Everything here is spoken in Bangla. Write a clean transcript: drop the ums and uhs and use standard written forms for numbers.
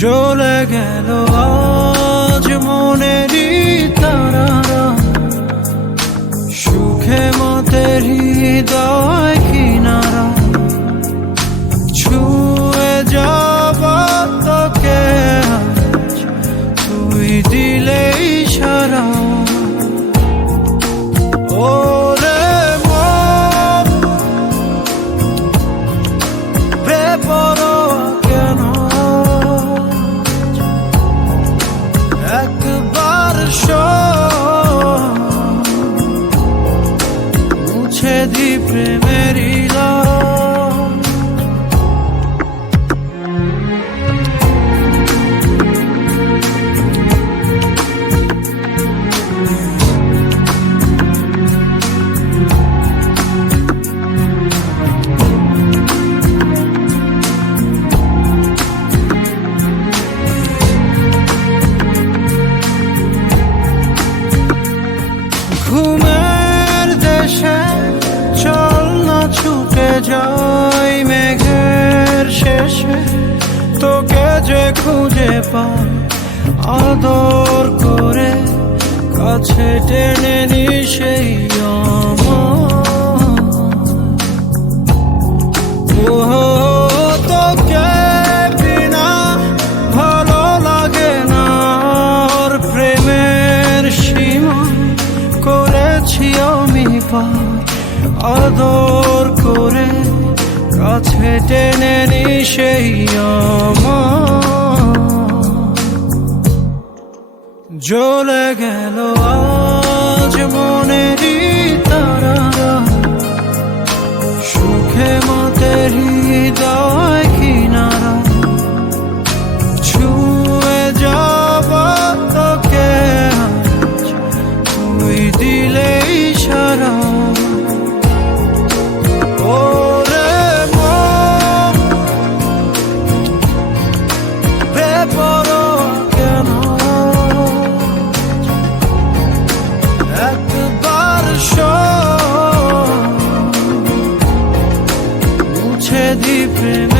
জ্বলে গেল আজ মনেরই তারারা, সুখে মতের হৃদয় কিনারা, ছুঁয়ে যাব তোকে আজ তুই দিলে ইশারা। ওরে মন বেপরোয়া কেন, একবার মুছে দি প্রেমের ইলা। ঘুমের দেশে চল না ছুটে যাই মেঘের শেষে, তোকে যে খুঁজে পাই আদর করে কাছে টেনে নি সেই তোকে বিনা ভালো লাগে না, ওর প্রেমের সীমা করেছি আমি পার, আদর করে কাছে টেনে নি সেই জ্বলে গেল আজ মনেরই তারারা, সুখে মতের হৃদয় কিনারা, ছুঁয়ে যাব তোকে আজ তুই দিলে ইশারা। ওরে মন বেপরোয়া কেন, একবার মুছে দি প্রেম।